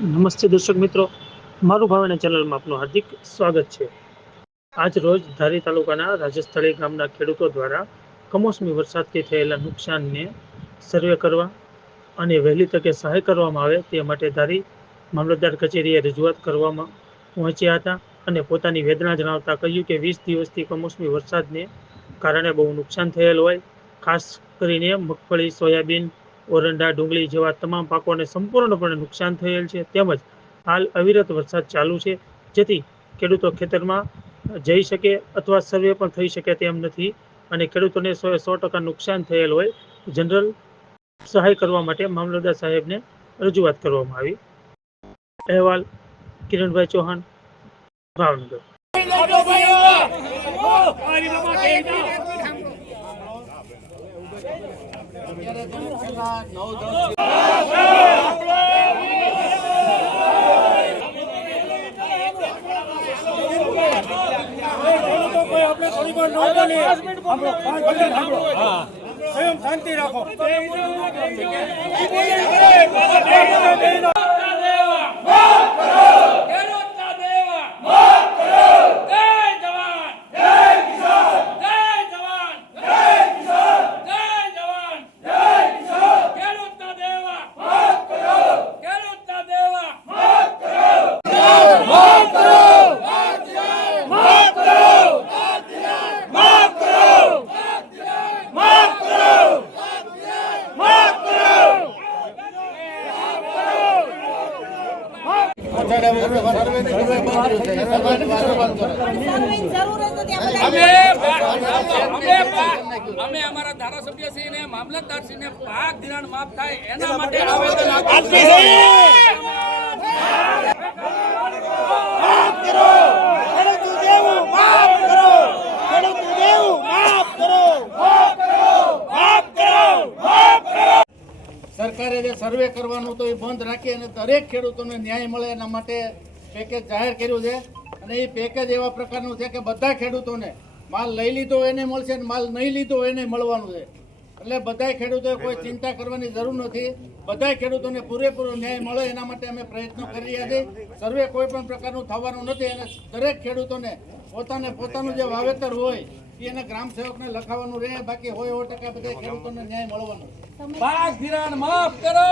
નમસ્તે દર્શક મિત્રો. મારું ભાવના ચેનલમાં આપનું હાર્દિક સ્વાગત છે. આજ રોજ ધારી તાલુકાના રાજસ્થળી ગામના ખેડૂતો દ્વારા કમોસમી વરસાદથી થયેલા નુકસાનને સર્વે કરવા અને વહેલી તકે સહાય કરવામાં આવે તે માટે ધારી મામલતદાર કચેરીએ રજૂઆત કરવામાં પહોંચ્યા હતા અને પોતાની વેદના જણાવતા કહ્યું કે વીસ દિવસથી કમોસમી વરસાદને કારણે બહુ નુકસાન થયેલ હોય. ખાસ કરીને મગફળી, સોયાબીન ઓરંડા ડુંગળી જેવા તમામ પાકોને સંપૂર્ણપણે નુકસાન થયેલ છે તેમજ હાલ અવિરત વરસાદ ચાલુ છે જેથી ખેડૂતો ખેતરમાં જઈ શકે અથવા સર્વે પણ થઈ શકે તેમ નથી અને ખેડૂતોને સો સો ટકા નુકસાન થયેલ હોય જનરલ સહાય કરવા માટે મામલતદાર સાહેબને રજૂઆત કરવામાં આવી અહેવાલ કિરણભાઈ ચૌહાણ ભાવનગર મિનિટ સાંભળો. સ્વયં શાંતિ રાખો ખેડૂતના દેવા માફ કરો જય જવાન જય કિસાન જય જવાન જય કિસાન જય જવાન જય કિસાન ખેડૂતના દેવા માફ કરો ખેડૂતના દેવા માફ કરો માફ કરો માફ કરો માફ કરો માફ કરો માફ કરો સર્વેની જરૂર જ નથી આપણે અમે અમે અમે અમારા ધારાસભ્યશ્રીને મામલતદારશ્રીને પાક ધિરાણ માફ થાય એના માટે આવેદન આપીએ સરકારે જે સર્વે કરવાનું તો એ બંધ રાખી અને દરેક ખેડૂતોને ન્યાય મળે એના માટે પેકેજ જાહેર કર્યું છે. અને એ પેકેજ એવા પ્રકારનું છે કે બધા ખેડૂતોને માલ લઈ લીધો એને મળશે અને માલ નહીં લીધો એને મળવાનું છે. એટલે બધા ખેડૂતોએ કોઈ ચિંતા કરવાની જરૂર નથી. બધા ખેડૂતોને પૂરેપૂરો ન્યાય મળે એના માટે અમે પ્રયત્નો કરી રહ્યા છીએ. સર્વે કોઈ પણ પ્રકારનું થવાનું નથી અને દરેક ખેડૂતોને પોતાને પોતાનું જે વાવેતર હોય એને ગ્રામ સેવકને લખાવવાનું રહે બાકી હોય સો ટકા બધા ખેડૂતોને ન્યાય મળવાનો પાક ધિરાણ માફ કરો.